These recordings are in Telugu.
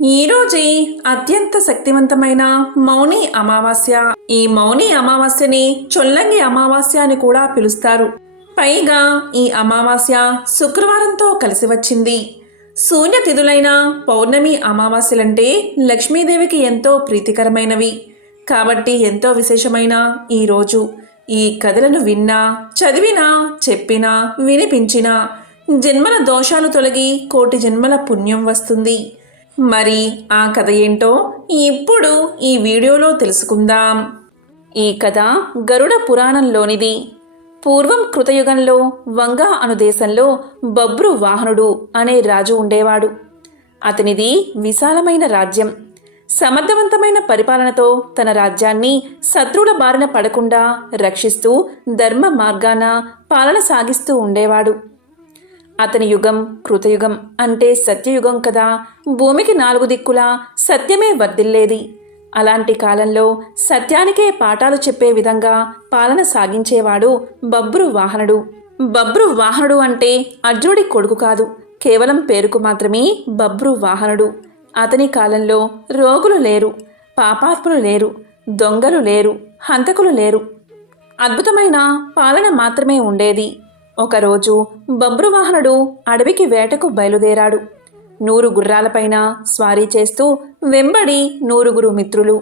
ఈరోజే అత్యంత శక్తివంతమైన మౌని అమావాస్య. ఈ మౌని అమావాస్యని చొల్లంగి అమావాస్య అని కూడా పిలుస్తారు. పైగా ఈ అమావాస్య శుక్రవారంతో కలిసి వచ్చింది. శూన్య తిథులైన పౌర్ణమి అమావాస్యలంటే లక్ష్మీదేవికి ఎంతో ప్రీతికరమైనవి. కాబట్టి ఎంతో విశేషమైన ఈరోజు ఈ కథలను విన్నా, చదివినా, చెప్పినా, వినిపించినా జన్మల దోషాలు తొలగి కోటి జన్మల పుణ్యం వస్తుంది. మరి ఆ కథ ఏంటో ఇప్పుడు ఈ వీడియోలో తెలుసుకుందాం. ఈ కథ గరుడ పురాణంలోనిది. పూర్వం కృతయుగంలో వంగ అను దేశంలో బభ్రు వాహనుడు అనే రాజు ఉండేవాడు. అతనిది విశాలమైన రాజ్యం. సమర్థవంతమైన పరిపాలనతో తన రాజ్యాన్ని శత్రువుల బారిన పడకుండా రక్షిస్తూ ధర్మ మార్గాన పాలన సాగిస్తూ ఉండేవాడు. అతని యుగం కృతయుగం అంటే సత్యయుగం కదా. భూమికి 4 దిక్కులా సత్యమే వర్ధిల్లేది. అలాంటి కాలంలో సత్యానికే పాఠాలు చెప్పే విధంగా పాలన సాగించేవాడు బభ్రు వాహనుడు. బభ్రు వాహనుడు అంటే అర్జునుడి కొడుకు కాదు, కేవలం పేరుకు మాత్రమే బభ్రు వాహనుడు. అతని కాలంలో రోగులు లేరు, పాపాత్ములు లేరు, దొంగలు లేరు, హంతకులు లేరు. అద్భుతమైన పాలన మాత్రమే ఉండేది. ఒకరోజు బభ్రువాహనుడు అడవికి వేటకు బయలుదేరాడు. 100 గుర్రాలపైన స్వారీ చేస్తూ వెంబడి 100 మిత్రులు,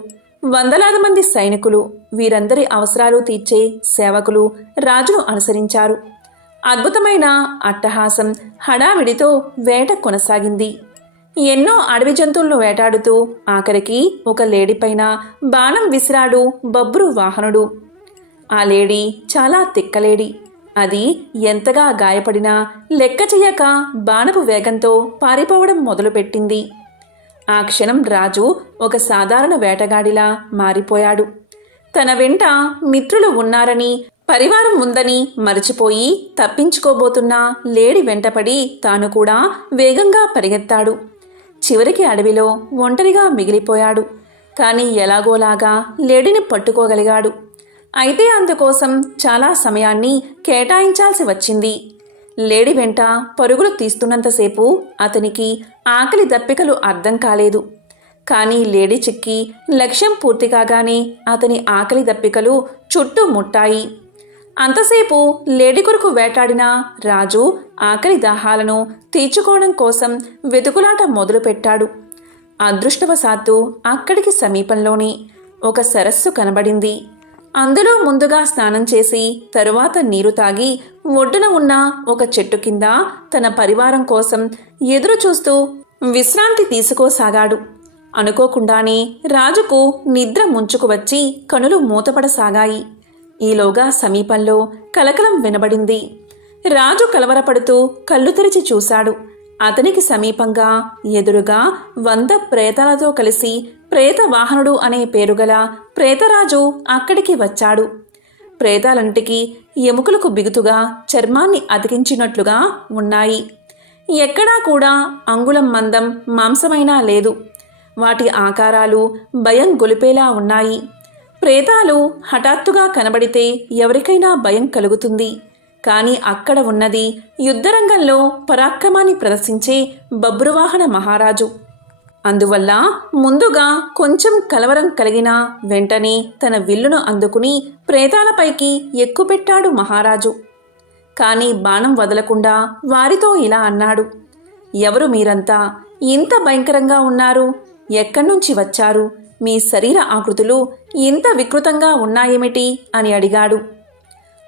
వందలాది మంది సైనికులు, వీరందరి అవసరాలు తీర్చే సేవకులు రాజును అనుసరించారు. అద్భుతమైన అట్టహాసం హడావిడితో వేట కొనసాగింది. ఎన్నో అడవి జంతువులను వేటాడుతూ ఆఖరికి ఒక లేడీపైన బాణం విసిరాడు బభ్రు వాహనుడు. ఆ లేడీ చాలా తిక్కలేడి. అది ఎంతగా గాయపడినా లెక్క చెయ్యక బాణపు వేగంతో పారిపోవడం మొదలుపెట్టింది. ఆ క్షణం రాజు ఒక సాధారణ వేటగాడిలా మారిపోయాడు. తన వెంట మిత్రులు ఉన్నారని, పరివారం ఉందని మరచిపోయి తప్పించుకోబోతున్న లేడి వెంటపడి తాను కూడా వేగంగా పరిగెత్తాడు. చివరికి అడవిలో ఒంటరిగా మిగిలిపోయాడు. కానీ ఎలాగోలాగా లేడిని పట్టుకోగలిగాడు. అయితే అందుకోసం చాలా సమయాన్ని కేటాయించాల్సి వచ్చింది. లేడి వెంట పరుగులు తీస్తున్నంతసేపు అతనికి ఆకలి దప్పికలు అర్థం కాలేదు. కానీ లేడి చిక్కి లక్ష్యం పూర్తి కాగానే అతని ఆకలి దప్పికలు చుట్టూ ముట్టాయి. అంతసేపు లేడి కొరకు వేటాడిన రాజు ఆకలి దాహాలను తీర్చుకోవడం కోసం వెతుకులాట మొదలుపెట్టాడు. అదృష్టవశాత్తు అక్కడికి సమీపంలోనే ఒక సరస్సు కనబడింది. అందులో ముందుగా స్నానం చేసి తరువాత నీరు తాగి ఒడ్డున ఉన్న ఒక చెట్టు కింద తన పరివారం కోసం ఎదురు చూస్తూ విశ్రాంతి తీసుకోసాగాడు. అనుకోకుండానే రాజుకు నిద్ర ముంచుకు వచ్చి కనులు మూతపడసాగాయి. ఈలోగా సమీపంలో కలకలం వినబడింది. రాజు కలవరపడుతూ కళ్ళు తెరిచి చూశాడు. అతనికి సమీపంగా ఎదురుగా 100 ప్రేతాలతో కలిసి ప్రేత వాహనుడు అనే పేరుగల ప్రేతరాజు అక్కడికి వచ్చాడు. ప్రేతాలంటికి ఎముకలకు బిగుతుగా చర్మాన్ని అతికించినట్లుగా ఉన్నాయి. ఎక్కడా కూడా అంగుళం మందం మాంసమైనా లేదు. వాటి ఆకారాలు భయం గొలిపేలా ఉన్నాయి. ప్రేతాలు హఠాత్తుగా కనబడితే ఎవరికైనా భయం కలుగుతుంది. కానీ అక్కడ ఉన్నది యుద్ధరంగంలో పరాక్రమాన్ని ప్రదర్శించే బభ్రువాహన మహారాజు. అందువల్ల ముందుగా కొంచెం కలవరం కలిగిన వెంటనే తన విల్లును అందుకుని ప్రేతాలపైకి ఎక్కుపెట్టాడు మహారాజు. కానీ బాణం వదలకుండా వారితో ఇలా అన్నాడు. ఎవరు మీరంతా? ఇంత భయంకరంగా ఉన్నారు. ఎక్కడ్నుంచి వచ్చారు? మీ శరీర ఆకృతులు ఇంత వికృతంగా ఉన్నాయేమిటి అని అడిగాడు.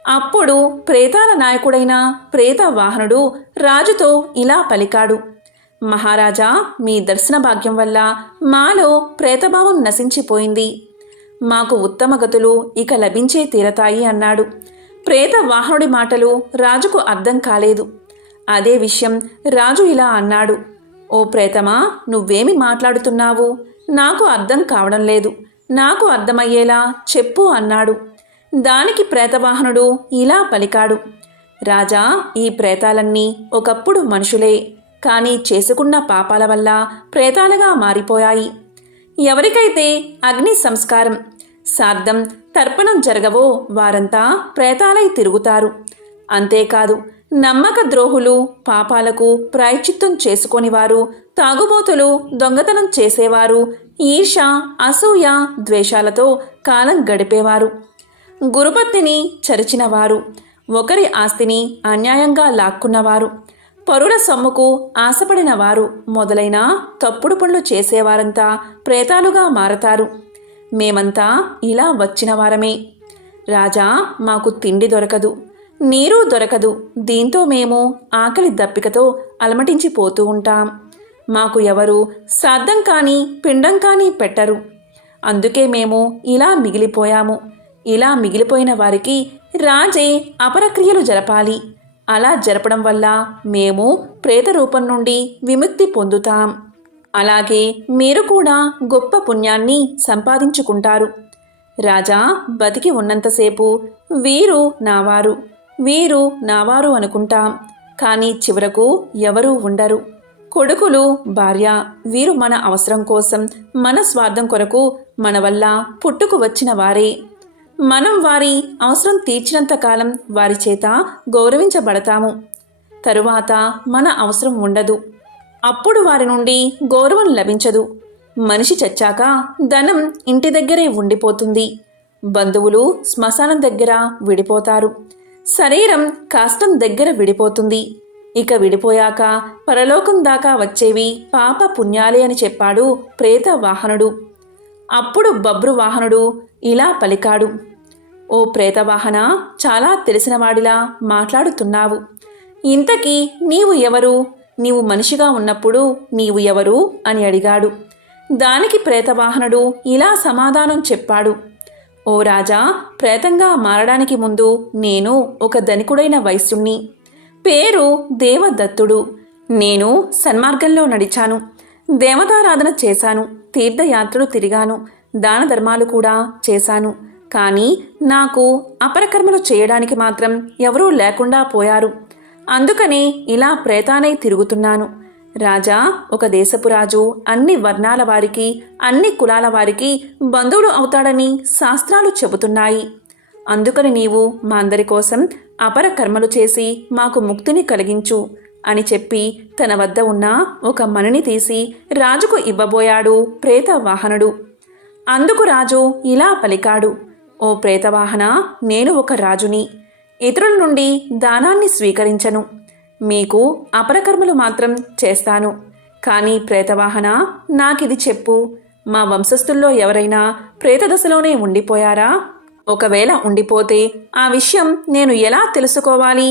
అప్పుడు ప్రేతాల నాయకుడైన ప్రేత వాహనుడు రాజుతో ఇలా పలికాడు. మహారాజా, మీ దర్శన భాగ్యం వల్ల మాలో ప్రేతభావం నశించిపోయింది. మాకు ఉత్తమ గతులు ఇక లభించే తీరతాయి అన్నాడు. ప్రేత వాహనుడి మాటలు రాజుకు అర్థం కాలేదు. అదే విషయం రాజు ఇలా అన్నాడు. ఓ ప్రేతమా, నువ్వేమి మాట్లాడుతున్నావు? నాకు అర్థం కావడం లేదు. నాకు అర్థమయ్యేలా చెప్పు అన్నాడు. దానికి ప్రేతవాహనుడు ఇలా పలికాడు. రాజా, ఈ ప్రేతాలన్నీ ఒకప్పుడు మనుషులే. కానీ చేసుకున్న పాపాల వల్ల ప్రేతాలుగా మారిపోయాయి. ఎవరికైతే అగ్ని సంస్కారం, శ్రాద్ధం, తర్పణం జరగవో వారంతా ప్రేతాలై తిరుగుతారు. అంతేకాదు, నమ్మక ద్రోహులు, పాపాలకు ప్రాయశ్చిత్తం చేసుకొనివారు, తాగుబోతులు, దొంగతనం చేసేవారు, ఈర్ష, అసూయ, ద్వేషాలతో కాలం గడిపేవారు, గురుపత్నిని చరిచినవారు, ఒకరి ఆస్తిని అన్యాయంగా లాక్కున్నవారు, పరుల సొమ్ముకు ఆశపడిన వారు మొదలైన తప్పుడు పనులు చేసేవారంతా ప్రేతాలుగా మారతారు. మేమంతా ఇలా వచ్చిన వారమే. రాజా, మాకు తిండి దొరకదు, నీరు దొరకదు. దీంతో మేము ఆకలి దప్పికతో అలమటించిపోతూ ఉంటాం. మాకు ఎవరు శ్రాద్ధం కానీ పిండం కానీ పెట్టరు. అందుకే మేము ఇలా మిగిలిపోయాము. ఇలా మిగిలిపోయిన వారికి రాజే అపరక్రియలు జరపాలి. అలా జరపడం వల్ల మేము ప్రేత రూపం నుండి విముక్తి పొందుతాం. అలాగే మీరు కూడా గొప్ప పుణ్యాన్ని సంపాదించుకుంటారు. రాజా, బతికి ఉన్నంతసేపు వీరు నావారు, వీరు నావారు అనుకుంటాం. కానీ చివరకు ఎవరూ ఉండరు. కొడుకులు, భార్య వీరు మన అవసరం కోసం, మన స్వార్థం కొరకు మన వల్ల పుట్టుకు వచ్చిన వారే. మనం వారి అవసరం తీర్చినంత కాలం వారి చేత గౌరవించబడతాము. తరువాత మన అవసరం ఉండదు. అప్పుడు వారి నుండి గౌరవం లభించదు. మనిషి చచ్చాక ధనం ఇంటి దగ్గరే ఉండిపోతుంది. బంధువులు శ్మశానం దగ్గర విడిపోతారు. శరీరం కాష్టం దగ్గర విడిపోతుంది. ఇక విడిపోయాక పరలోకం దాకా వచ్చేవి పాప పుణ్యాలే అని చెప్పాడు ప్రేత వాహనుడు. అప్పుడు బబ్రు వాహనుడు ఇలా పలికాడు: ఓ ప్రేతవాహన, చాలా తెలిసినవాడిలా మాట్లాడుతున్నావు. ఇంతకీ నీవు ఎవరు? నీవు మనిషిగా ఉన్నప్పుడు నీవు ఎవరు అని అడిగాడు. దానికి ప్రేతవాహనుడు ఇలా సమాధానం చెప్పాడు: ఓ రాజా, ప్రేతంగా మారడానికి ముందు నేను ఒక ధనికుడైన వైశ్యుణ్ణి. పేరు దేవదత్తుడు. నేను సన్మార్గంలో నడిచాను, దేవతారాధన చేశాను, తీర్థయాత్రలు తిరిగాను, దాన ధర్మాలు కూడా చేశాను. కానీ నాకు అపరకర్మలు చేయడానికి మాత్రం ఎవరూ లేకుండా పోయారు. అందుకనే ఇలా ప్రేతానై తిరుగుతున్నాను. రాజా, ఒక దేశపు రాజు అన్ని వర్ణాల వారికి, అన్ని కులాల వారికి బంధువులు అవుతాడని శాస్త్రాలు చెబుతున్నాయి. అందుకని నీవు మా అందరి కోసం అపరకర్మలు చేసి మాకు ముక్తిని కలిగించు అని చెప్పి తన వద్ద ఉన్న ఒక మణిని తీసి రాజుకు ఇవ్వబోయాడు ప్రేతవాహనుడు. అందుకు రాజు ఇలా పలికాడు: ఓ ప్రేతవాహన, నేను ఒక రాజుని. ఇతరుల నుండి దానాన్ని స్వీకరించను. మీకు అపరకర్మలు మాత్రం చేస్తాను. కానీ ప్రేతవాహన, నాకిది చెప్పు, మా వంశస్థుల్లో ఎవరైనా ప్రేతదశలోనే ఉండిపోయారా? ఒకవేళ ఉండిపోతే ఆ విషయం నేను ఎలా తెలుసుకోవాలి?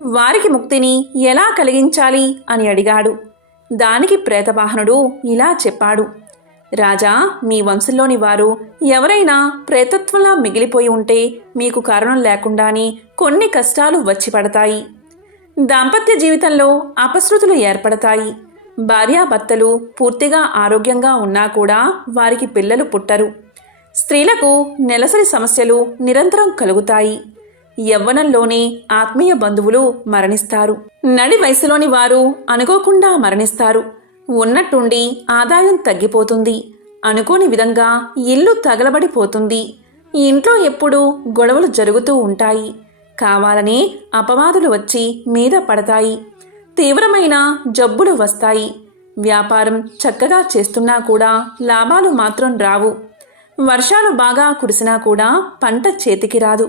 వారికి ముక్తిని ఎలా కలిగించాలి అని అడిగాడు. దానికి ప్రేతవాహనుడు ఇలా చెప్పాడు: రాజా, మీ వంశంలోని వారు ఎవరైనా ప్రేతత్వంలా మిగిలిపోయి ఉంటే మీకు కారణం లేకుండానే కొన్ని కష్టాలు వచ్చి పడతాయి. దాంపత్య జీవితంలో అపశృతులు ఏర్పడతాయి. భార్యాభర్తలు పూర్తిగా ఆరోగ్యంగా ఉన్నా కూడా వారికి పిల్లలు పుట్టరు. స్త్రీలకు నెలసరి సమస్యలు నిరంతరం కలుగుతాయి. యవ్వనంలోనే ఆత్మీయ బంధువులు మరణిస్తారు. నడి వయసులోని వారు అనుకోకుండా మరణిస్తారు. ఉన్నట్టుండి ఆదాయం తగ్గిపోతుంది. అనుకోని విధంగా ఇల్లు తగలబడిపోతుంది. ఇంట్లో ఎప్పుడూ గొడవలు జరుగుతూ ఉంటాయి. కావాలనే అపవాదులు వచ్చి మీద పడతాయి. తీవ్రమైన జబ్బులు వస్తాయి. వ్యాపారం చక్కగా చేస్తున్నా కూడా లాభాలు మాత్రం రావు. వర్షాలు బాగా కురిసినా కూడా పంట చేతికి రాదు.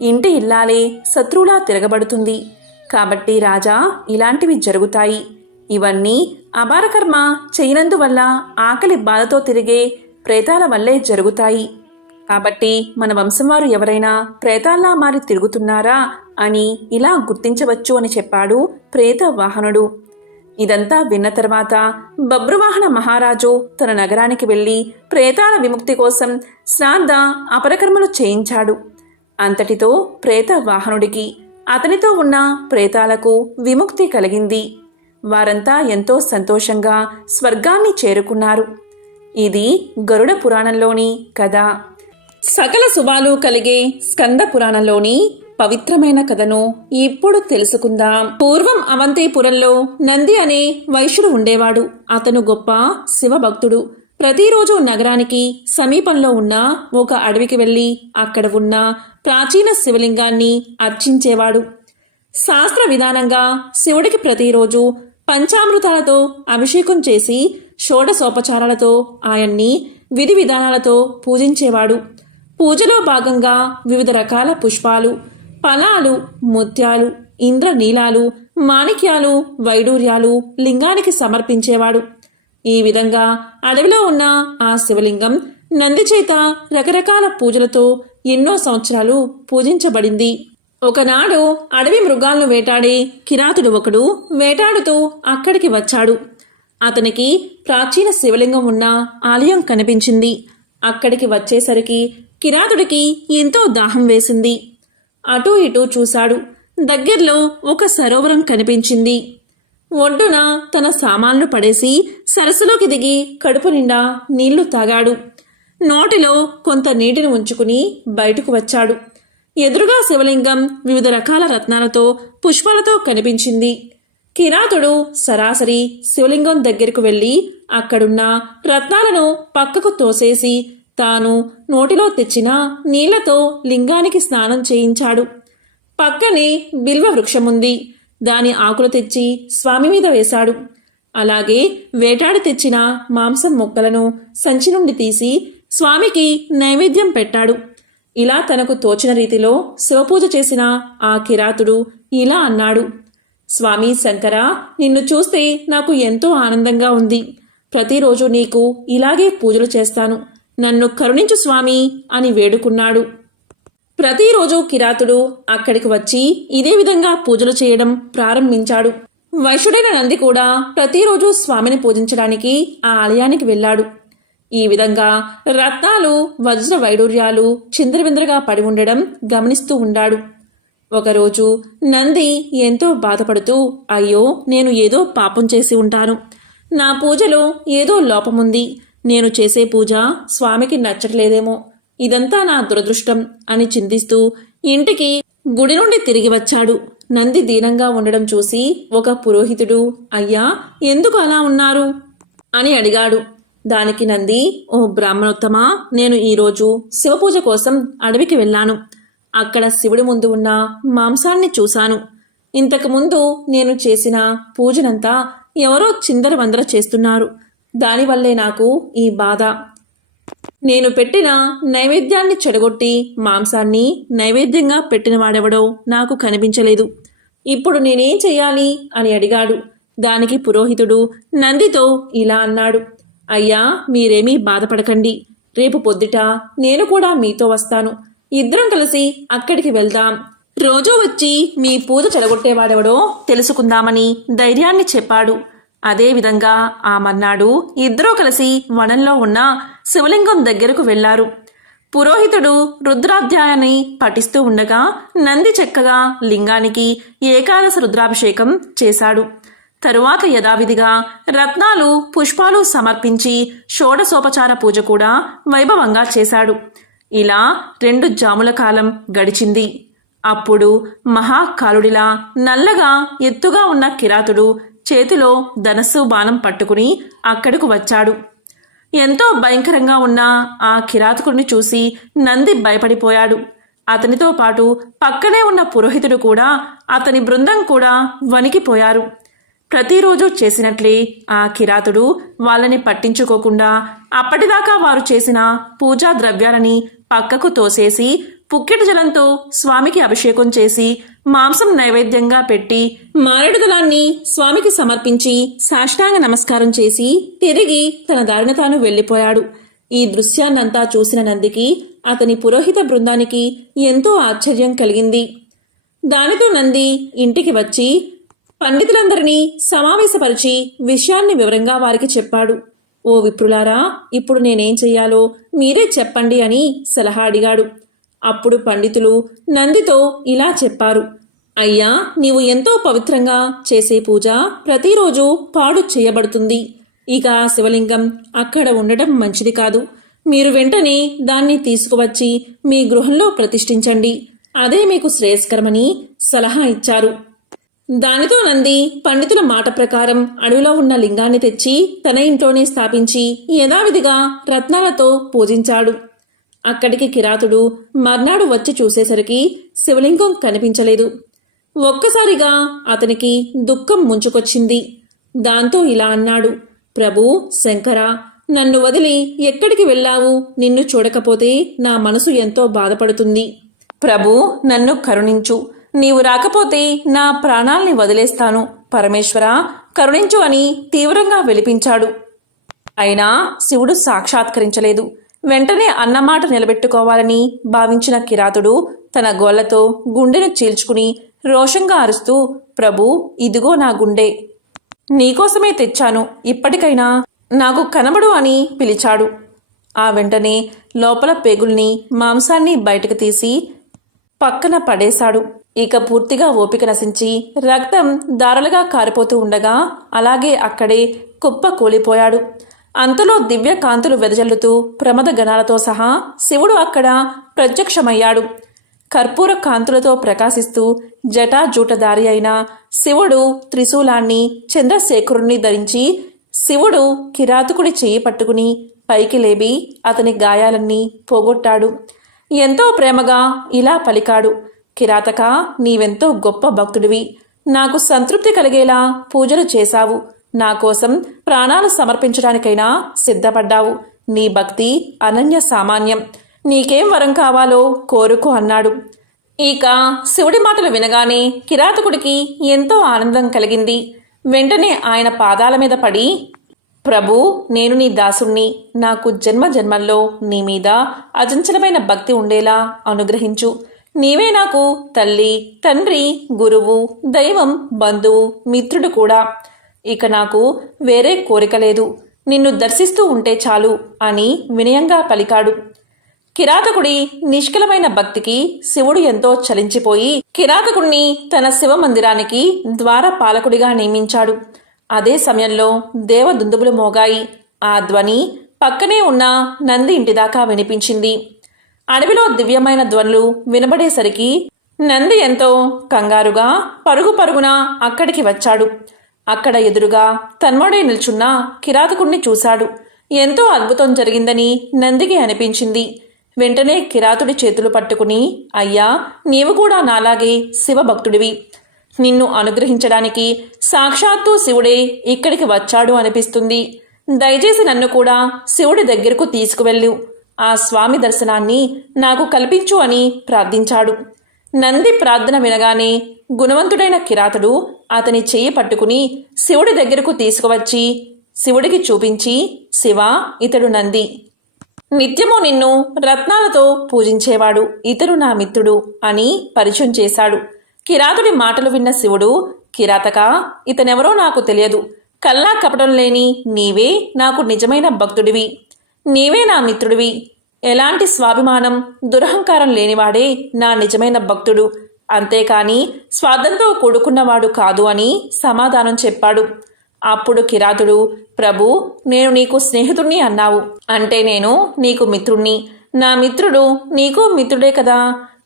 ఇంటి ఇల్లాలే శత్రువులా తిరగబడుతుంది. కాబట్టి రాజా, ఇలాంటివి జరుగుతాయి. ఇవన్నీ అపారకర్మ చేయనందువల్ల ఆకలి బాధతో తిరిగే ప్రేతాల వల్లే జరుగుతాయి. కాబట్టి మన వంశం వారు ఎవరైనా ప్రేతాల్లా మారి తిరుగుతున్నారా అని ఇలా గుర్తించవచ్చు అని చెప్పాడు ప్రేత వాహనుడు. ఇదంతా విన్న తర్వాత బబ్రువాహన మహారాజు తన నగరానికి వెళ్ళి ప్రేతాల విముక్తి కోసం శ్రాద్ధ అపరకర్మలు చేయించాడు. అంతటితో ప్రేత వాహనుడికి, అతనితో ఉన్న ప్రేతాలకు విముక్తి కలిగింది. వారంతా ఎంతో సంతోషంగా స్వర్గాన్ని చేరుకున్నారు. ఇది గరుడ పురాణంలోని కథ. సకల శుభాలు కలిగే స్కంద పురాణంలోని పవిత్రమైన కథను ఇప్పుడు తెలుసుకుందాం. పూర్వం అవంతిపురంలో నంది అనే వైశ్యుడు ఉండేవాడు. అతను గొప్ప శివభక్తుడు. ప్రతిరోజు నగరానికి సమీపంలో ఉన్న ఒక అడవికి వెళ్ళి అక్కడ ఉన్న ప్రాచీన శివలింగాన్ని అర్చించేవాడు. శాస్త్ర విధానంగా శివుడికి ప్రతిరోజు పంచామృతాలతో అభిషేకం చేసి షోడశోపచారాలతో ఆయన్ని విధి విధానాలతో పూజించేవాడు. పూజలో భాగంగా వివిధ రకాల పుష్పాలు, ఫలాలు, ముత్యాలు, ఇంద్రనీలాలు, మాణిక్యాలు, వైడూర్యాలు లింగానికి సమర్పించేవాడు. ఈ విధంగా అడవిలో ఉన్న ఆ శివలింగం నంది చేత రకరకాల పూజలతో ఎన్నో సంవత్సరాలు పూజించబడింది. ఒకనాడు అడవి మృగాలను వేటాడే కిరాతుడు ఒకడు వేటాడుతూ అక్కడికి వచ్చాడు. అతనికి ప్రాచీన శివలింగం ఉన్న ఆలయం కనిపించింది. అక్కడికి వచ్చేసరికి కిరాతుడికి ఎంతో దాహం వేసింది. అటూ ఇటూ చూశాడు. దగ్గర్లో ఒక సరోవరం కనిపించింది. ఒడ్డున తన సామాన్లు పడేసి సరస్సులోకి దిగి కడుపు నిండా నీళ్లు తాగాడు. నోటిలో కొంత నీటిని ఉంచుకుని బయటకు వచ్చాడు. ఎదురుగా శివలింగం వివిధ రకాల రత్నాలతో పుష్పాలతో కనిపించింది. కిరాతుడు సరాసరి శివలింగం దగ్గరకు వెళ్ళి అక్కడున్న రత్నాలను పక్కకు తోసేసి తాను నోటిలో తెచ్చిన నీళ్లతో లింగానికి స్నానం చేయించాడు. పక్కనే బిల్వ వృక్షముంది. దాని ఆకులు తెచ్చి స్వామి మీద వేశాడు. అలాగే వేటాడి తెచ్చిన మాంసం ముక్కలను సంచి నుండి తీసి స్వామికి నైవేద్యం పెట్టాడు. ఇలా తనకు తోచిన రీతిలో శివపూజ చేసిన ఆ కిరాతుడు ఇలా అన్నాడు: స్వామి శంకర, నిన్ను చూస్తే నాకు ఎంతో ఆనందంగా ఉంది. ప్రతిరోజు నీకు ఇలాగే పూజలు చేస్తాను. నన్ను కరుణించు స్వామి అని వేడుకున్నాడు. ప్రతిరోజు కిరాతుడు అక్కడికి వచ్చి ఇదే విధంగా పూజలు చేయడం ప్రారంభించాడు. వైశ్యుడైన నంది కూడా ప్రతిరోజు స్వామిని పూజించడానికి ఆ ఆలయానికి వెళ్ళాడు. ఈ విధంగా రత్నాలు, వజ్ర వైడూర్యాలు చిందరవిందరగా పడి ఉండడం గమనిస్తూ ఉండాడు. ఒకరోజు నంది ఎంతో బాధపడుతూ, అయ్యో, నేను ఏదో పాపం చేసి ఉంటాను. నా పూజలో ఏదో లోపముంది. నేను చేసే పూజ స్వామికి నచ్చట్లేదేమో. ఇదంతా నా దురదృష్టం అని చింతిస్తూ ఇంటికి గుడి నుండి తిరిగి వచ్చాడు. నంది దీనంగా ఉండడం చూసి ఒక పురోహితుడు, అయ్యా, ఎందుకు అలా ఉన్నారు అని అడిగాడు. దానికి నంది, ఓ బ్రాహ్మణోత్తమా, నేను ఈరోజు శివపూజ కోసం అడవికి వెళ్ళాను. అక్కడ శివుడి ముందు ఉన్న మాంసాన్ని చూశాను. ఇంతకుముందు నేను చేసిన పూజనంతా ఎవరో చిందరవందర చేస్తున్నారు. దానివల్లే నాకు ఈ బాధ. నేను పెట్టిన నైవేద్యాన్ని చెడగొట్టి మాంసాన్ని నైవేద్యంగా పెట్టిన వాడెవడో నాకు కనిపించలేదు. ఇప్పుడు నేనేం చెయ్యాలి అని అడిగాడు. దానికి పురోహితుడు నందితో ఇలా అన్నాడు: అయ్యా, మీరేమీ బాధపడకండి. రేపు పొద్దుట నేను కూడా మీతో వస్తాను. ఇద్దరం కలిసి అక్కడికి వెళ్దాం. రోజూ వచ్చి మీ పూజ చెడగొట్టేవాడెవడో తెలుసుకుందామని ధైర్యాన్ని చెప్పాడు. అదేవిధంగా ఆ మర్నాడు ఇద్దరూ కలిసి వనంలో ఉన్న శివలింగం దగ్గరకు వెళ్లారు. పురోహితుడు రుద్రాధ్యాయాన్ని పఠిస్తూ ఉండగా నంది చక్కగా లింగానికి ఏకాదశ రుద్రాభిషేకం చేశాడు. తరువాత యథావిధిగా రత్నాలు, పుష్పాలు సమర్పించి షోడశోపచార పూజ కూడా వైభవంగా చేశాడు. ఇలా 2 జాముల కాలం గడిచింది. అప్పుడు మహాకాలుడిలా నల్లగా ఎత్తుగా ఉన్న కిరాతుడు చేతిలో ధనస్సు బాణం పట్టుకుని అక్కడకు వచ్చాడు. ఎంతో భయంకరంగా ఉన్న ఆ కిరాతకుడిని చూసి నంది భయపడిపోయాడు. అతనితో పాటు పక్కనే ఉన్న పురోహితుడు కూడా, అతని బృందం కూడా వణికిపోయారు. ప్రతిరోజు చేసినట్లే ఆ కిరాతుడు వాళ్ళని పట్టించుకోకుండా అప్పటిదాకా వారు చేసిన పూజా ద్రవ్యాలని పక్కకు తోసేసి పుక్కెటి జలంతో స్వామికి అభిషేకం చేసి మాంసం నైవేద్యంగా పెట్టి మారేడుదలాన్ని స్వామికి సమర్పించి సాష్టాంగ నమస్కారం చేసి తిరిగి తన దారిన తాను వెళ్ళిపోయాడు. ఈ దృశ్యాన్నంతా చూసిన నందికి, అతని పురోహిత బృందానికి ఎంతో ఆశ్చర్యం కలిగింది. దానితో నంది ఇంటికి వచ్చి పండితులందరినీ సమావేశపరిచి విషయాన్ని వివరంగా వారికి చెప్పాడు. ఓ విప్రులారా, ఇప్పుడు నేనేం చెయ్యాలో మీరే చెప్పండి అని సలహా అడిగాడు. అప్పుడు పండితులు నందితో ఇలా చెప్పారు: అయ్యా, నీవు ఎంతో పవిత్రంగా చేసే పూజ ప్రతిరోజు పాడు చేయబడుతుంది. ఇక శివలింగం అక్కడ ఉండటం మంచిది కాదు. మీరు వెంటనే దాన్ని తీసుకువచ్చి మీ గృహంలో ప్రతిష్ఠించండి. అదే మీకు శ్రేయస్కరమని సలహా ఇచ్చారు. దానితో నంది పండితుల మాట ప్రకారం అడవిలో ఉన్న లింగాన్ని తెచ్చి తన ఇంట్లోనే స్థాపించి యథావిధిగా రత్నాలతో పూజించాడు. అక్కడికి కిరాతుడు మర్నాడు వచ్చి చూసేసరికి శివలింగం కనిపించలేదు. ఒక్కసారిగా అతనికి దుఃఖం ముంచుకొచ్చింది. దాంతో ఇలా అన్నాడు, ప్రభూ, శంకరా, నన్ను వదిలి ఎక్కడికి వెళ్ళావు? నిన్ను చూడకపోతే నా మనసు ఎంతో బాధపడుతుంది. ప్రభూ, నన్ను కరుణించు. నీవు రాకపోతే నా ప్రాణాల్ని వదిలేస్తాను. పరమేశ్వరా, కరుణించు అని తీవ్రంగా విలిపించాడు. అయినా శివుడు సాక్షాత్కరించలేదు. వెంటనే అన్నమాట నిలబెట్టుకోవాలని భావించిన కిరాతుడు తన గోళ్లతో గుండెను చీల్చుకుని రోషంగా అరుస్తూ, ప్రభూ, ఇదిగో నా గుండె, నీకోసమే తెచ్చాను, ఇప్పటికైనా నాకు కనబడు అని పిలిచాడు. ఆ వెంటనే లోపల పేగుల్ని, మాంసాన్ని బయటకు తీసి పక్కన పడేశాడు. ఇక పూర్తిగా ఓపిక నశించి రక్తం దారలుగా కారిపోతూ ఉండగా అలాగే అక్కడే కుప్ప కూలిపోయాడు. అంతలో దివ్య కాంతులు వెదజల్లుతూ ప్రమద గణాలతో సహా శివుడు అక్కడ ప్రత్యక్షమయ్యాడు. కర్పూర కాంతులతో ప్రకాశిస్తూ జటాజూటదారి అయిన శివుడు త్రిశూలాన్ని, చంద్రశేఖరుణ్ణి ధరించి శివుడు కిరాతకుడి చెయ్యి పట్టుకుని పైకి లేపి అతని గాయాలన్నీ పోగొట్టాడు. ఎంతో ప్రేమగా ఇలా పలికాడు, కిరాతక, నీవెంతో గొప్ప భక్తుడివి. నాకు సంతృప్తి కలిగేలా పూజలు చేశావు. నా కోసం ప్రాణాలు సమర్పించడానికైనా సిద్ధపడ్డావు. నీ భక్తి అనన్య సామాన్యం. నీకేం వరం కావాలో కోరుకో అన్నాడు. ఇక శివుడి మాటలు వినగానే కిరాతకుడికి ఎంతో ఆనందం కలిగింది. వెంటనే ఆయన పాదాల మీద పడి, ప్రభూ, నేను నీ దాసుణ్ణి. నాకు జన్మ జన్మల్లో నీ మీద అచంచలమైన భక్తి ఉండేలా అనుగ్రహించు. నీవే నాకు తల్లి, తండ్రి, గురువు, దైవం, బంధువు, మిత్రుడు కూడా. ఇక నాకు వేరే కోరిక లేదు. నిన్ను దర్శిస్తూ ఉంటే చాలు అని వినయంగా పలికాడు. కిరాతకుడి నిష్కలమైన భక్తికి శివుడు ఎంతో చలించిపోయి కిరాతకుడిని తన శివ మందిరానికి ద్వారపాలకుడిగా నియమించాడు. అదే సమయంలో దేవదుందుబులు మోగాయి. ఆ ధ్వని పక్కనే ఉన్న నంది ఇంటిదాకా వినిపించింది. అడవిలో దివ్యమైన ధ్వనులు వినబడేసరికి నంది ఎంతో కంగారుగా పరుగు పరుగున అక్కడికి వచ్చాడు. అక్కడ ఎదురుగా తన్మడై నిల్చున్న కిరాతకుణ్ణి చూశాడు. ఎంతో అద్భుతం జరిగిందని నందికి అనిపించింది. వెంటనే కిరాతుడి చేతులు పట్టుకుని, అయ్యా, నీవు కూడా నాలాగే శివభక్తుడివి. నిన్ను అనుగ్రహించడానికి సాక్షాత్తు శివుడే ఇక్కడికి వచ్చాడు అనిపిస్తుంది. దయచేసి నన్ను కూడా శివుడి దగ్గరకు తీసుకువెళ్ళు. ఆ స్వామి దర్శనాన్ని నాకు కల్పించు అని ప్రార్థించాడు. నంది ప్రార్థన వినగానే గుణవంతుడైన కిరాతుడు అతని చెయ్యి పట్టుకుని శివుడి దగ్గరకు తీసుకువచ్చి శివుడికి చూపించి, శివ, ఇతడు నంది. నిత్యము నిన్ను రత్నాలతో పూజించేవాడు. ఇతడు నా మిత్రుడు అని పరిచయం చేశాడు. కిరాతుడి మాటలు విన్న శివుడు, కిరాతక, ఇతనెవరో నాకు తెలియదు. కల్లా కపటం లేని నీవే నాకు నిజమైన భక్తుడివి. నీవే నా మిత్రుడివి. ఎలాంటి స్వాభిమానం, దురహంకారం లేనివాడే నా నిజమైన భక్తుడు. అంతేకాని స్వార్థంతో కూడుకున్నవాడు కాదు అని సమాధానం చెప్పాడు. అప్పుడు కిరాతుడు, ప్రభు, నేను నీకు స్నేహితుణ్ణి అన్నావు. అంటే నేను నీకు మిత్రుణ్ణి. నా మిత్రుడు నీకు మిత్రుడే కదా.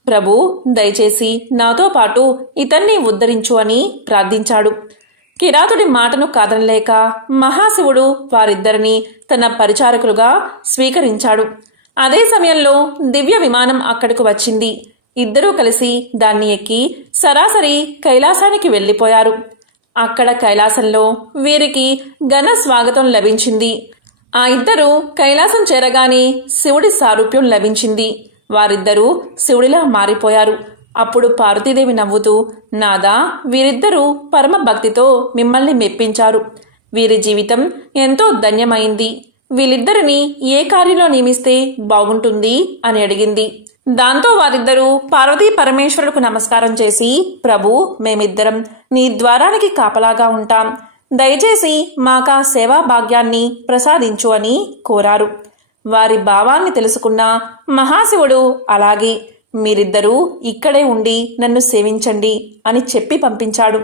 ప్రభు, దయచేసి నాతో పాటు ఇతన్ని ఉద్ధరించు అని ప్రార్థించాడు. కిరాతుడి మాటను కాదనలేక మహాశివుడు వారిద్దరినీ తన పరిచారకులుగా స్వీకరించాడు. అదే సమయంలో దివ్య విమానం అక్కడకు వచ్చింది. ఇద్దరూ కలిసి దాన్ని ఎక్కి సరాసరి కైలాసానికి వెళ్ళిపోయారు. అక్కడ కైలాసంలో వీరికి ఘన స్వాగతం లభించింది. ఆ ఇద్దరు కైలాసం చేరగానే శివుడి సారూప్యం లభించింది. వారిద్దరూ శివుడిలా మారిపోయారు. అప్పుడు పార్వతీదేవి నవ్వుతూ, నాదా, వీరిద్దరూ పరమ భక్తితో మిమ్మల్ని మెప్పించారు. వీరి జీవితం ఎంతో ధన్యమైంది. వీళ్ళిద్దరిని ఏ కార్యంలో నియమిస్తే బాగుంటుంది అని అడిగింది. దాంతో వారిద్దరూ పార్వతీ పరమేశ్వరులకు నమస్కారం చేసి, ప్రభు, మేమిద్దరం నీ ద్వారానికి కాపలాగా ఉంటాం. దయచేసి మాకా సేవా భాగ్యాన్ని ప్రసాదించు అని కోరారు. వారి భావాన్ని తెలుసుకున్న మహాశివుడు, అలాగే, మీరిద్దరూ ఇక్కడే ఉండి నన్ను సేవించండి అని చెప్పి పంపించాడు.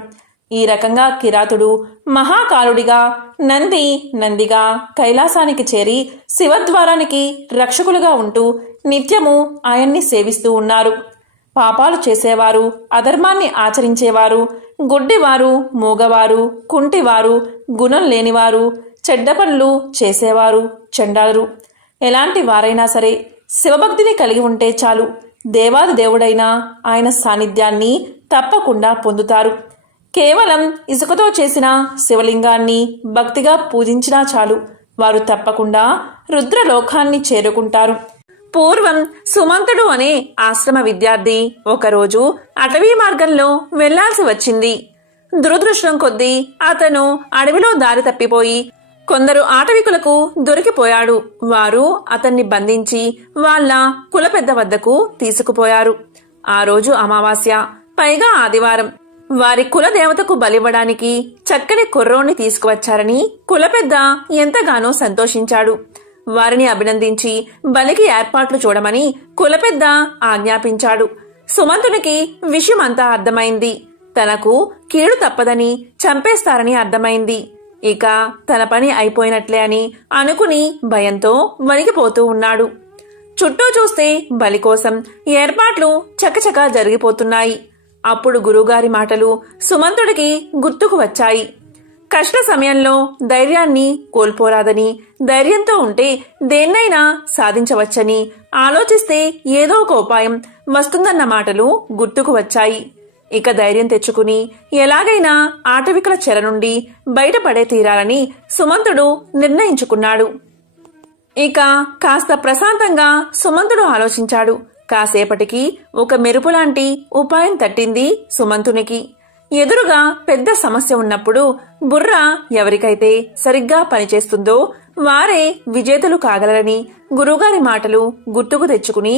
ఈ రకంగా కిరాతుడు మహాకాలుడిగా, నంది నందిగా కైలాసానికి చేరి శివద్వారానికి రక్షకులుగా ఉంటూ నిత్యము ఆయన్ని సేవిస్తూ ఉన్నారు. పాపాలు చేసేవారు, అధర్మాన్ని ఆచరించేవారు, గుడ్డివారు, మూగవారు, కుంటివారు, గుణం లేనివారు, చెడ్డ పనులు చేసేవారు, చండాలురు, ఎలాంటి వారైనా సరే శివభక్తిని కలిగి ఉంటే చాలు దేవాది దేవుడైన ఆయన సాన్నిధ్యాన్ని తప్పకుండా పొందుతారు. కేవలం ఇసుకతో చేసిన శివలింగాన్ని భక్తిగా పూజించినా చాలు, వారు తప్పకుండా రుద్రలోకాన్ని చేరుకుంటారు. పూర్వం సుమంతుడు అనే ఆశ్రమ విద్యార్థి ఒకరోజు అటవీ మార్గంలో వెళ్లాల్సి వచ్చింది. దురదృష్టం కొద్దీ అతను అడవిలో దారి తప్పిపోయి కొందరు ఆటవికులకు దొరికిపోయాడు. వారు అతన్ని బంధించి వాళ్ళ కులపెద్ద వద్దకు తీసుకుపోయారు. ఆ రోజు అమావాస్య, పైగా ఆదివారం. వారి కులదేవతకు బలివ్వడానికి చక్కని కుర్రోణ్ణి తీసుకువచ్చారని కులపెద్ద ఎంతగానో సంతోషించాడు. వారిని అభినందించి బలికి ఏర్పాట్లు చూడమని కులపెద్ద ఆజ్ఞాపించాడు. సుమంతునికి విషయమంతా అర్థమైంది. తనకు కీడు తప్పదని, చంపేస్తారని అర్థమైంది. ఇక తన పని అయిపోయినట్లే అని అనుకుని భయంతో వణికిపోతూ ఉన్నాడు. చుట్టూ చూస్తే బలి కోసం ఏర్పాట్లు చకచకా జరిగిపోతున్నాయి. అప్పుడు గురువుగారి మాటలు సుమంతుడికి గుర్తుకు వచ్చాయి. కష్ట సమయంలో ధైర్యాన్ని కోల్పోరాదని, ధైర్యంతో ఉంటే దేన్నైనా సాధించవచ్చని, ఆలోచిస్తే ఏదో ఒక ఉపాయం వస్తుందన్న మాటలు గుర్తుకు వచ్చాయి. ఇక ధైర్యం తెచ్చుకుని ఎలాగైనా ఆటవికుల చెర నుండి బయటపడే తీరాలని సుమంతుడు నిర్ణయించుకున్నాడు. ఇక కాస్త ప్రశాంతంగా సుమంతుడు ఆలోచించాడు. కాసేపటికి ఒక మెరుపులాంటి ఉపాయం తట్టింది సుమంతునికి. ఎదురుగా పెద్ద సమస్య ఉన్నప్పుడు బుర్ర ఎవరికైతే సరిగ్గా పనిచేస్తుందో వారే విజేతలు కాగలరని గురువుగారి మాటలు గుర్తుకు తెచ్చుకుని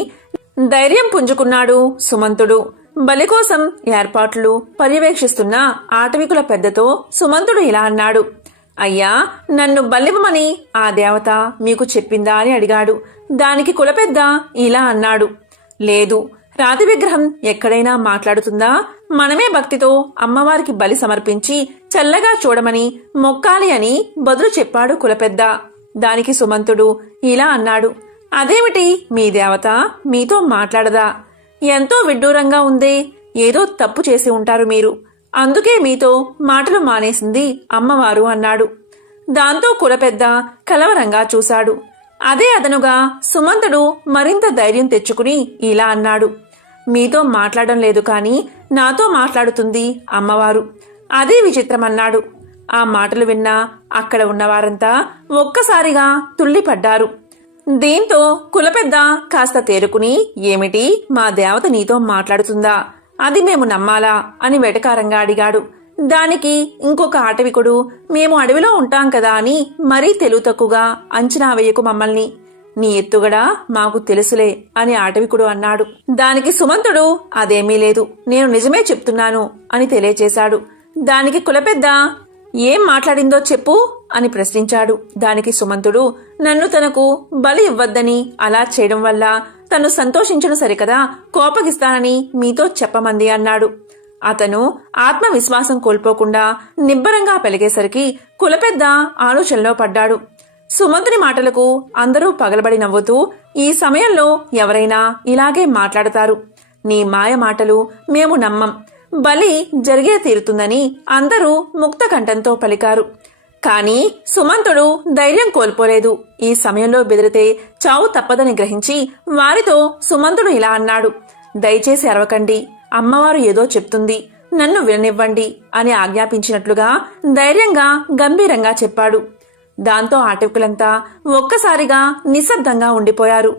ధైర్యం పుంజుకున్నాడు సుమంతుడు. బలి కోసం ఏర్పాట్లు పర్యవేక్షిస్తున్న ఆటవికుల పెద్దతో సుమంతుడు ఇలా అన్నాడు. అయ్యా, నన్ను బలివ్వమని ఆ దేవత మీకు చెప్పిందా అని అడిగాడు. దానికి కులపెద్ద ఇలా అన్నాడు. లేదు, రాతి విగ్రహం ఎక్కడైనా మాట్లాడుతుందా? మనమే భక్తితో అమ్మవారికి బలి సమర్పించి చల్లగా చూడమని మొక్కాలి అని బదులు చెప్పాడు కులపెద్ద. దానికి సుమంతుడు ఇలా అన్నాడు. అదేమిటి, మీ దేవత మీతో మాట్లాడదా? ఎంతో విడ్డూరంగా ఉందే. ఏదో తప్పు చేసి ఉంటారు మీరు, అందుకే మీతో మాటలు మానేసింది అమ్మవారు అన్నాడు. దాంతో కులపెద్ద కలవరంగా చూశాడు. అదే అదనుగా సుమంతుడు మరింత ధైర్యం తెచ్చుకుని ఇలా అన్నాడు. మీతో మాట్లాడడం లేదు కానీ నాతో మాట్లాడుతుంది అమ్మవారు, అదే విచిత్రమన్నాడు. ఆ మాటలు విన్నా అక్కడ ఉన్నవారంతా ఒక్కసారిగా తుళ్లిపడ్డారు. దీంతో కులపెద్ద కాస్త తేరుకుని, ఏమిటి, మా దేవత నీతో మాట్లాడుతుందా? అది మేము నమ్మాలా అని వెటకారంగా అడిగాడు. దానికి ఇంకొక ఆటవికుడు, మేము అడవిలో ఉంటాం కదా అని మరీ తెలుగు తక్కువగా అంచనా వేయకు మమ్మల్ని, నీ ఎత్తుగడ మాకు తెలుసులే అని ఆటవికుడు అన్నాడు. దానికి సుమంతుడు, అదేమీ లేదు, నేను నిజమే చెప్తున్నాను అని తెలియచేశాడు. దానికి కులపెద్ద, ఏం మాట్లాడిందో చెప్పు అని ప్రశ్నించాడు. దానికి సుమంతుడు, నన్ను తనకు బలి ఇవ్వద్దని, అలా చేయడం వల్ల తను సంతోషించను సరికదా, కోపగిస్తానని మీతో చెప్పమంది అన్నాడు. అతను ఆత్మవిశ్వాసం కోల్పోకుండా నిబ్బరంగా పెలిగేసరికి కులపెద్ద ఆలోచనలో పడ్డాడు. సుమంతుని మాటలకు అందరూ పగలబడి నవ్వుతూ, ఈ సమయంలో ఎవరైనా ఇలాగే మాట్లాడతారు, నీ మాయ మాటలు మేము నమ్మం, బలి జరిగే తీరుతుందని అందరూ ముక్త కంఠంతో పలికారు. కాని సుమంతుడు ధైర్యం కోల్పోలేదు. ఈ సమయంలో బెదిరితే చావు తప్పదని గ్రహించి వారితో సుమంతుడు ఇలా అన్నాడు. దయచేసి అరవకండి, అమ్మవారు ఏదో చెప్తుంది, నన్ను విననివ్వండి అని ఆజ్ఞాపించినట్లుగా ధైర్యంగా గంభీరంగా చెప్పాడు. దాంతో ఆటవికులంతా ఒక్కసారిగా నిశ్శబ్దంగా ఉండిపోయారు.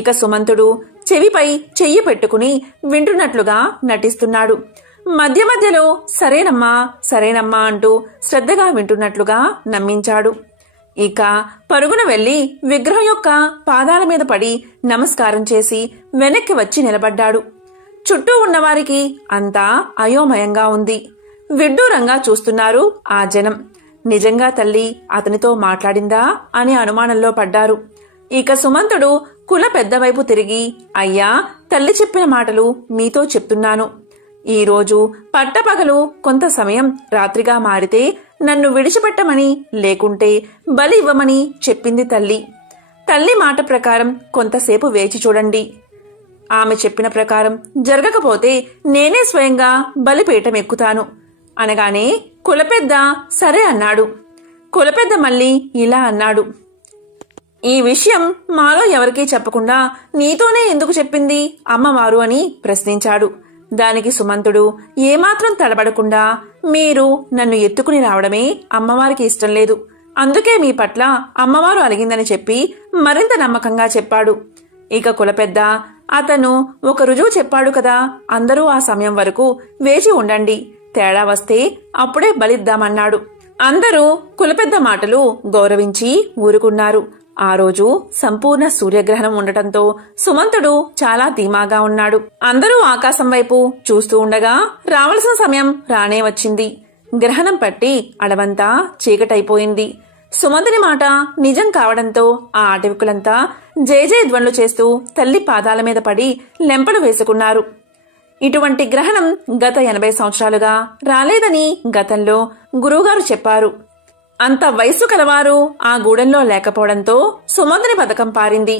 ఇక సుమంతుడు చెవిపై చెయ్యి పెట్టుకుని వింటున్నట్లుగా నటిస్తున్నాడు. మధ్య మధ్యలో సరేనమ్మా సరేనమ్మా అంటూ శ్రద్ధగా వింటున్నట్లుగా నమ్మించాడు. ఇక పరుగున వెళ్లి విగ్రహం యొక్క పాదాల మీద పడి నమస్కారం చేసి వెనక్కి వచ్చి నిలబడ్డాడు. చుట్టూ ఉన్నవారికి అంతా అయోమయంగా ఉంది. విడ్డూరంగా చూస్తున్నారు ఆ జనం. నిజంగా తల్లి అతనితో మాట్లాడిందా అని అనుమానంలో పడ్డారు. ఇక సుమంతుడు కుల పెద్దవైపు తిరిగి, అయ్యా, తల్లి చెప్పిన మాటలు మీతో చెప్తున్నాను. ఈరోజు పట్టపగలు కొంత సమయం రాత్రిగా మారితే నన్ను విడిచిపెట్టమని, లేకుంటే బలి ఇవ్వమని చెప్పింది తల్లి. తల్లి మాట ప్రకారం కొంతసేపు వేచి చూడండి. ఆమె చెప్పిన ప్రకారం జరగకపోతే నేనే స్వయంగా బలిపీఠం ఎక్కుతాను అనగానే కులపెద్ద సరే అన్నాడు. కులపెద్ద మళ్ళీ ఇలా అన్నాడు. ఈ విషయం మాలో ఎవరికీ చెప్పకుండా నీతోనే ఎందుకు చెప్పింది అమ్మవారు అని ప్రశ్నించాడు. దానికి సుమంతుడు ఏమాత్రం తడబడకుండా, మీరు నన్ను ఎత్తుకుని రావడమే అమ్మవారికి ఇష్టం లేదు, అందుకే మీ పట్ల అమ్మవారు అలిగిందని చెప్పి మరింత నమ్మకంగా చెప్పాడు. ఇక కులపెద్ద, అతను ఒక రుజువు చెప్పాడు కదా, అందరూ ఆ సమయం వరకు వేచి ఉండండి, తేడా వస్తే అప్పుడే బలిద్దామన్నాడు. అందరూ కులపెద్ద మాటలు గౌరవించి ఊరుకున్నారు. ఆ రోజు సంపూర్ణ సూర్యగ్రహణం ఉండటంతో సుమంతుడు చాలా ధీమాగా ఉన్నాడు. అందరూ ఆకాశం వైపు చూస్తూ ఉండగా రావలసిన సమయం రానే వచ్చింది. గ్రహణం పట్టి అడవంతా చీకటైపోయింది. సుమంతుని మాట నిజం కావడంతో ఆ అటవికులంతా జయజయధ్వనులు చేస్తూ తల్లి పాదాల మీద పడి లెంపలు వేసుకున్నారు. ఇటువంటి గ్రహణం గత 80 సంవత్సరాలుగా రాలేదని గతంలో గురువుగారు చెప్పారు. అంత వయస్సు కలవారు ఆ గూడెంలో లేకపోవడంతో సుమంతుని పథకం పారింది.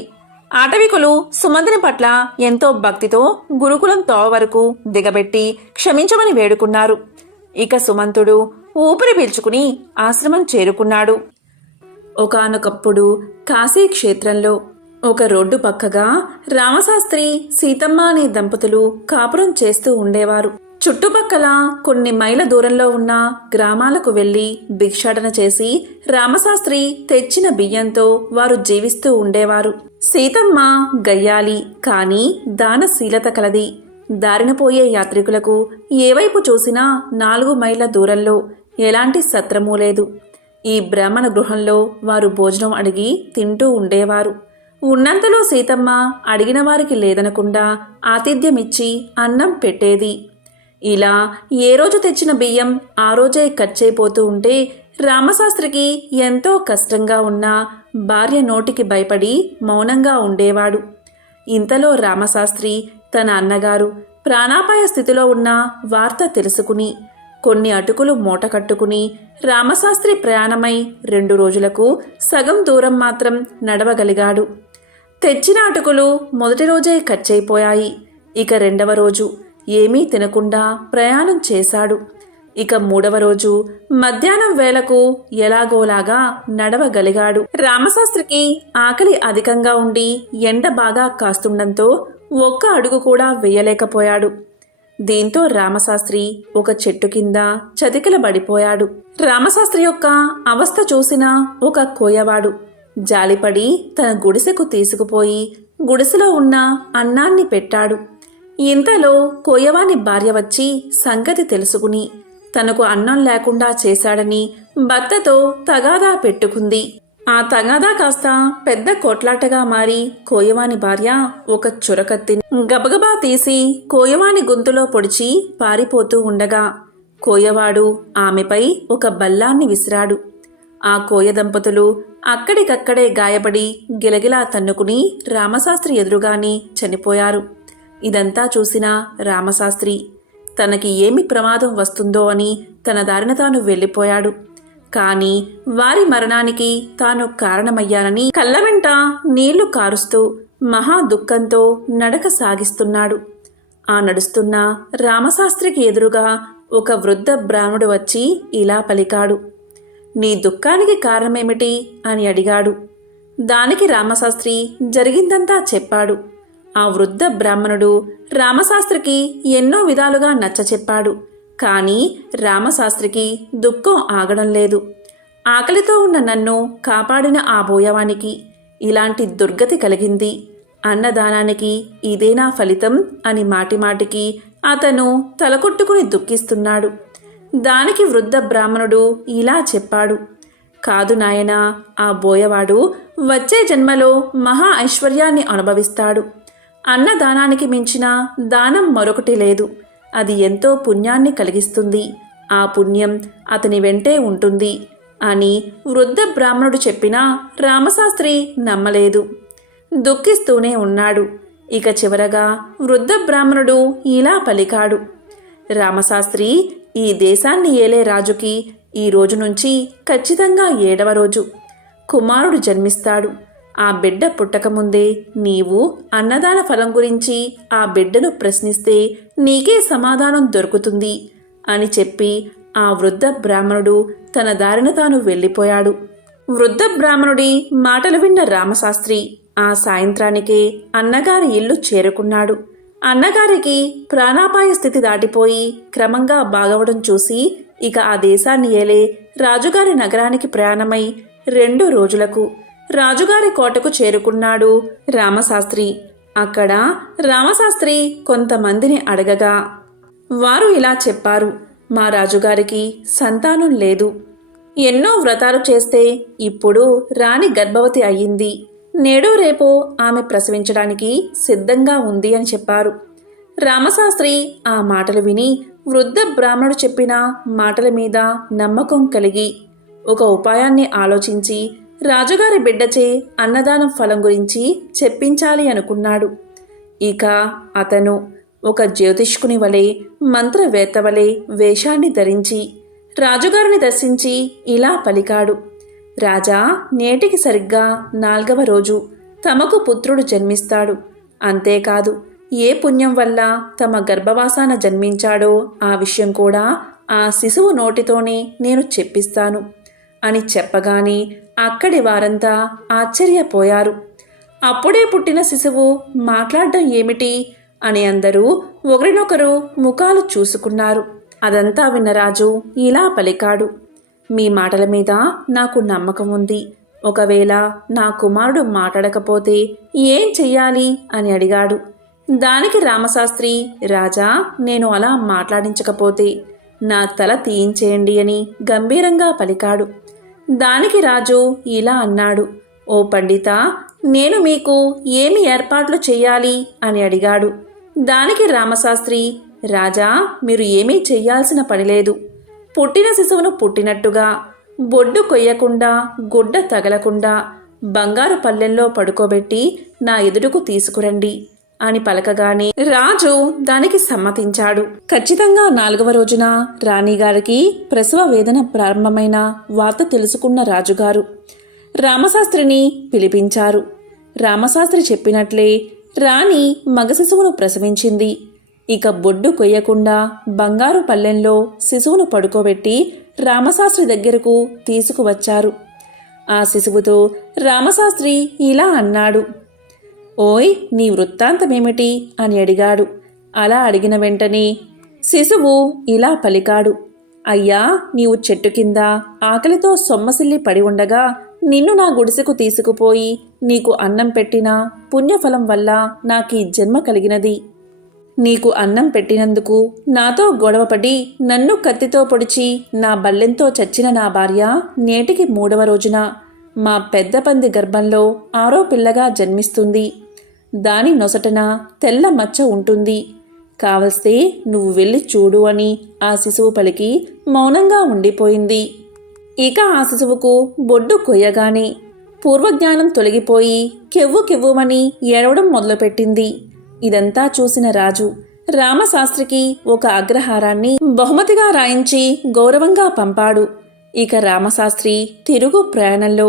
ఆటవికులు సుమంతుని పట్ల ఎంతో భక్తితో గురుకులం తోవ వరకు దిగబెట్టి క్షమించమని వేడుకున్నారు. ఇక సుమంతుడు ఊపిరి పీల్చుకుని ఆశ్రమం చేరుకున్నాడు. ఒకానొకప్పుడు కాశీ క్షేత్రంలో ఒక రోడ్డు పక్కగా రామశాస్త్రి, సీతమ్మ అనే దంపతులు కాపురం చేస్తూ ఉండేవారు. చుట్టుపక్కల కొన్ని మైళ్ళ దూరంలో ఉన్న గ్రామాలకు వెళ్లి భిక్షాటన చేసి రామశాస్త్రి తెచ్చిన బియ్యంతో వారు జీవిస్తూ ఉండేవారు. సీతమ్మ గయ్యాలి, కాని దానశీలత కలది. దారిన పోయే యాత్రికులకు ఏవైపు చూసినా 4 మైళ్ళ దూరంలో ఎలాంటి సత్రమూ లేదు. ఈ బ్రాహ్మణ గృహంలో వారు భోజనం అడిగి తింటూ ఉండేవారు. ఉన్నంతలో సీతమ్మ అడిగిన వారికి లేదనకుండా ఆతిథ్యమిచ్చి అన్నం పెట్టేది. ఇలా ఏ రోజు తెచ్చిన బియ్యం ఆ రోజే ఖర్చయిపోతూ ఉంటే రామశాస్త్రికి ఎంతో కష్టంగా ఉన్నా భార్య నోటికి భయపడి మౌనంగా ఉండేవాడు. ఇంతలో రామశాస్త్రి తన అన్నగారు ప్రాణాపాయ స్థితిలో ఉన్న వార్త తెలుసుకుని కొన్ని అటుకులు మూట కట్టుకుని రామశాస్త్రి ప్రయాణమై 2 రోజులకు సగం దూరం మాత్రం నడవగలిగాడు. తెచ్చిన అటుకులు మొదటి రోజే ఖర్చయిపోయాయి. ఇక 2వ రోజు ఏమీ తినకుండా ప్రయాణం చేశాడు. ఇక 3వ రోజు మధ్యాహ్నం వేళకు ఎలాగోలాగా నడవగలిగాడు. రామశాస్త్రికి ఆకలి అధికంగా ఉండి ఎండ బాగా కాస్తుండటంతో ఒక్క అడుగు కూడా వేయలేకపోయాడు. దీంతో రామశాస్త్రి ఒక చెట్టు కింద చతికిలబడిపోయాడు. రామశాస్త్రి యొక్క అవస్థ చూసిన ఒక కోయవాడు జాలిపడి తన గుడిసెకు తీసుకుపోయి గుడిసెలో ఉన్న అన్నాన్ని పెట్టాడు. ఇంతలో కోయవాని భార్య వచ్చి సంగతి తెలుసుకుని తనకు అన్నం లేకుండా చేశాడని భర్తతో తగాదా పెట్టుకుంది. ఆ తగాదా కాస్త పెద్ద కొట్లాటగా మారి కోయవాని భార్య ఒక చురకత్తిని గబగబా తీసి కోయవాని గొంతులో పొడిచి పారిపోతూ ఉండగా కోయవాడు ఆమెపై ఒక బల్లాన్ని విసిరాడు. ఆ కోయ దంపతులు అక్కడికక్కడే గాయపడి గిలగిలా తన్నుకుని రామశాస్త్రి ఎదురుగాని చనిపోయారు. ఇదంతా చూసిన రామశాస్త్రి తనకి ఏమి ప్రమాదం వస్తుందో అని తన దారిన తాను వెళ్ళిపోయాడు. కాని వారి మరణానికి తాను కారణమయ్యానని కళ్ళ వెంట నీళ్లు కారుస్తూ మహా దుఃఖంతో నడక సాగిస్తున్నాడు. ఆ నడుస్తున్న రామశాస్త్రికి ఎదురుగా ఒక వృద్ధ బ్రాహ్మడు వచ్చి ఇలా పలికాడు. నీ దుఃఖానికి కారణమేమిటి అని అడిగాడు. దానికి రామశాస్త్రి జరిగిందంతా చెప్పాడు. ఆ వృద్ధ బ్రాహ్మణుడు రామశాస్త్రికి ఎన్నో విధాలుగా నచ్చచెప్పాడు. కానీ రామశాస్త్రికి దుఃఖం ఆగడం లేదు. ఆకలితో ఉన్న నన్ను కాపాడిన ఆ బోయవానికి ఇలాంటి దుర్గతి కలిగింది. అన్నదానానికి ఇదేనా ఫలితం అని మాటిమాటికి అతను తలకొట్టుకుని దుఃఖిస్తున్నాడు. దానికి వృద్ధ బ్రాహ్మణుడు ఇలా చెప్పాడు. కాదు నాయనా, ఆ బోయవాడు వచ్చే జన్మలో మహా ఐశ్వర్యాన్ని అనుభవిస్తాడు. అన్నదానానికి మించిన దానం మరొకటి లేదు. అది ఎంతో పుణ్యాన్ని కలిగిస్తుంది. ఆ పుణ్యం అతని వెంటే ఉంటుంది అని వృద్ధ బ్రాహ్మణుడు చెప్పినా రామశాస్త్రి నమ్మలేదు. దుఃఖిస్తూనే ఉన్నాడు. ఇక చివరగా వృద్ధ బ్రాహ్మణుడు ఇలా పలికాడు. రామశాస్త్రి, ఈ దేశాన్ని ఏలే రాజుకి ఈ రోజు నుంచి ఖచ్చితంగా 7వ రోజు కుమారుడు జన్మిస్తాడు. ఆ బిడ్డ పుట్టకముందే నీవు అన్నదాన ఫలం గురించి ఆ బిడ్డను ప్రశ్నిస్తే నీకే సమాధానం దొరుకుతుంది అని చెప్పి ఆ వృద్ధ బ్రాహ్మణుడు తన దారిన తాను వెళ్ళిపోయాడు. వృద్ధ బ్రాహ్మణుడి మాటలు విన్న రామశాస్త్రి ఆ సాయంత్రానికే అన్నగారి ఇల్లు చేరుకున్నాడు. అన్నగారికి ప్రాణాపాయ స్థితి దాటిపోయి క్రమంగా బాగవడం చూసి ఇక ఆ దేశాన్ని ఏలే రాజుగారి నగరానికి ప్రయాణమై 2 రోజులకు రాజుగారి కోటకు చేరుకున్నాడు రామశాస్త్రి. అక్కడ రామశాస్త్రి కొంతమందిని అడగగా వారు ఇలా చెప్పారు: మా రాజుగారికి సంతానం లేదు. ఎన్నో వ్రతాలు చేస్తే ఇప్పుడు రాణి గర్భవతి అయ్యింది. నేడో రేపో ఆమె ప్రసవించడానికి సిద్ధంగా ఉంది అని చెప్పారు. రామశాస్త్రి ఆ మాటలు విని వృద్ధ బ్రాహ్మణుడు చెప్పిన మాటల మీద నమ్మకం కలిగి ఒక ఉపాయాన్ని ఆలోచించి రాజుగారి బిడ్డచే అన్నదానం ఫలం గురించి చెప్పించాలి అనుకున్నాడు. ఇక అతను ఒక జ్యోతిష్కుని వలె మంత్రవేత్త వలె వేషాన్ని ధరించి రాజుగారిని దర్శించి ఇలా పలికాడు: రాజా, నేటికి సరిగ్గా 4వ రోజు తమకు పుత్రుడు జన్మిస్తాడు. అంతేకాదు, ఏ పుణ్యం వల్ల తమ గర్భవాసాన జన్మించాడో ఆ విషయం కూడా ఆ శిశువు నోటితోనే నేను చెప్పిస్తాను అని చెప్పగానే అక్కడి వారంతా ఆశ్చర్యపోయారు. అప్పుడే పుట్టిన శిశువు మాట్లాడడం ఏమిటి అని అందరూ ఒకరినొకరు ముఖాలు చూసుకున్నారు. అదంతా విన్న రాజు ఇలా పలికాడు: మీ మాటల మీద నాకు నమ్మకం ఉంది. ఒకవేళ నా కుమారుడు మాట్లాడకపోతే ఏం చెయ్యాలి అని అడిగాడు. దానికి రామశాస్త్రి, రాజా, నేను అలా మాట్లాడించకపోతే నా తల తీయించేయండి అని గంభీరంగా పలికాడు. దానికి రాజు ఇలా అన్నాడు: ఓ పండిత, నేను మీకు ఏమి ఏర్పాట్లు చెయ్యాలి అని అడిగాడు. దానికి రామశాస్త్రి, రాజా, మీరు ఏమీ చెయ్యాల్సిన పనిలేదు. పుట్టిన శిశువును పుట్టినట్టుగా బొడ్డు కొయ్యకుండా గుడ్డ తగలకుండా బంగారు పల్లెంలో పడుకోబెట్టి నా ఎదురుకు తీసుకురండి అని పలకగానే రాజు దానికి సమ్మతించాడు. ఖచ్చితంగా 4వ రోజున రాణిగారికి ప్రసవ వేదన ప్రారంభమైన వార్త తెలుసుకున్న రాజుగారు రామశాస్త్రిని పిలిపించారు. రామశాస్త్రి చెప్పినట్లే రాణి మగ శిశువును ప్రసవించింది. ఇక బొడ్డు కొయ్యకుండా బంగారు పల్లెంలో శిశువును పడుకోబెట్టి రామశాస్త్రి దగ్గరకు తీసుకువచ్చారు. ఆ శిశువుతో రామశాస్త్రి ఇలా అన్నాడు: ఓయ్, నీ వృత్తాంతమేమిటి అని అడిగాడు. అలా అడిగిన వెంటనే శిశువు ఇలా పలికాడు: అయ్యా, నీవు చెట్టు కింద ఆకలితో సొమ్మసిల్లి పడి ఉండగా నిన్ను నా గుడిసెకు తీసుకుపోయి నీకు అన్నం పెట్టిన పుణ్యఫలం వల్ల నాకీ జన్మ కలిగినది. నీకు అన్నం పెట్టినందుకు నాతో గొడవపడి నన్ను కత్తితో పొడిచి నా బల్లెంతో చచ్చిన నా భార్య నేటికి 3వ రోజున మా పెద్ద పంది గర్భంలో 6వ పిల్లగా జన్మిస్తుంది. దాని నొసటన తెల్ల మచ్చ ఉంటుంది. కావలిస్తే నువ్వు వెళ్ళి చూడు అని ఆ శిశువు పలికి మౌనంగా ఉండిపోయింది. ఇక ఆ శిశువుకు బొడ్డు కొయ్యగానే పూర్వజ్ఞానం తొలగిపోయి కెవ్వు కెవ్వుమని ఏడవడం మొదలుపెట్టింది. ఇదంతా చూసిన రాజు రామశాస్త్రికి ఒక అగ్రహారాన్ని బహుమతిగా రాయించి గౌరవంగా పంపాడు. ఇక రామశాస్త్రి తిరుగు ప్రయాణంలో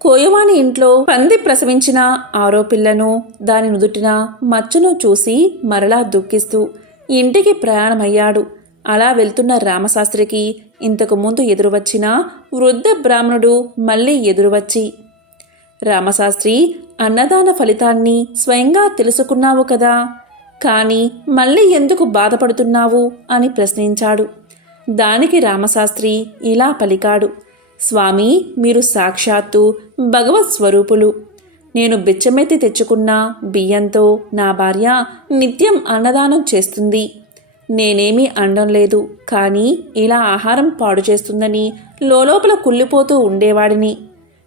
కోయవాని ఇంట్లో పంది ప్రసవించిన 6వ పిల్లను దాని నుదుటిన మచ్చను చూసి మరలా దుఃఖిస్తూ ఇంటికి ప్రయాణమయ్యాడు. అలా వెళ్తున్న రామశాస్త్రికి ఇంతకు ముందు ఎదురువచ్చిన వృద్ధ బ్రాహ్మణుడు మళ్ళీ ఎదురువచ్చి, రామశాస్త్రి, అన్నదాన ఫలితాన్ని స్వయంగా తెలుసుకున్నావు కదా, కానీ మళ్ళీ ఎందుకు బాధపడుతున్నావు అని ప్రశ్నించాడు. దానికి రామశాస్త్రి ఇలా పలికాడు: స్వామి, మీరు సాక్షాత్తు భగవత్ స్వరూపులు. నేను బిచ్చమెత్తి తెచ్చుకున్న బియ్యంతో నా భార్య నిత్యం అన్నదానం చేస్తుంది. నేనేమీ అనడం లేదు, కానీ ఇలా ఆహారం పాడు చేస్తుందని లోపల కుళ్ళిపోతూ ఉండేవాడిని.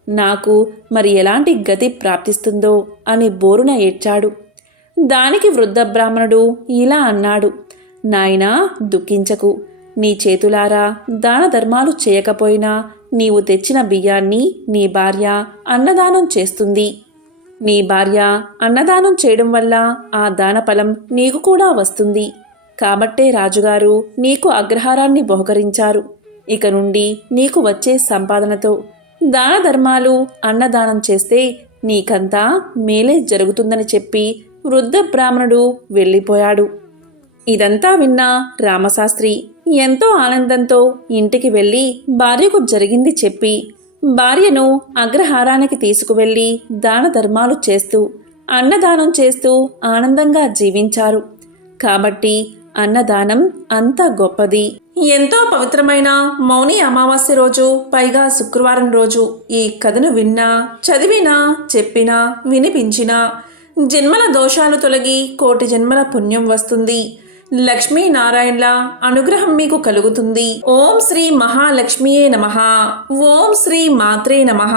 నాకు మరి ఎలాంటి గతి ప్రాప్తిస్తుందో అని బోరున ఏడ్చాడు. దానికి వృద్ధ బ్రాహ్మణుడు ఇలా అన్నాడు: నాయనా, దుఃఖించకు. నీ చేతులారా దాన ధర్మాలు చేయకపోయినా నీవు తెచ్చిన బియ్యాన్ని నీ భార్య అన్నదానం చేస్తుంది. నీ భార్య అన్నదానం చేయడం వల్ల ఆ దానఫలం నీకు కూడా వస్తుంది. కాబట్టే రాజుగారు నీకు అగ్రహారాన్ని బహుకరించారు. ఇక నుండి నీకు వచ్చే సంపాదనతో దాన ధర్మాలు అన్నదానం చేస్తే నీకంతా మేలే జరుగుతుందని చెప్పి వృద్ధ బ్రాహ్మణుడు వెళ్ళిపోయాడు. ఇదంతా విన్న రామశాస్త్రి ఎంతో ఆనందంతో ఇంటికి వెళ్ళి భార్యకు జరిగింది చెప్పి భార్యను అగ్రహారానికి తీసుకువెళ్ళి దాన ధర్మాలు చేస్తూ అన్నదానం చేస్తూ ఆనందంగా జీవించారు. కాబట్టి అన్నదానం అంత గొప్పది. ఎంతో పవిత్రమైన మౌని అమావాస్య రోజు, పైగా శుక్రవారం రోజు ఈ కథను విన్నా, చదివినా, చెప్పినా, వినిపించినా జన్మల దోషాలు తొలగి కోటి జన్మల పుణ్యం వస్తుంది. లక్ష్మీనారాయణల అనుగ్రహం మీకు కలుగుతుంది. ఓం శ్రీ మహాలక్ష్మియే నమః. ఓం శ్రీ మాత్రే నమః.